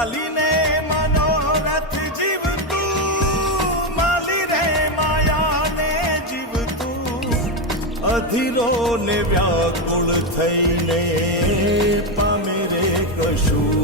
ચાલીને મનોરથ જીવતું માલી રે માયાને જીવતું અધીરો ને વ્યાકુળ થઈને પામે રે કશું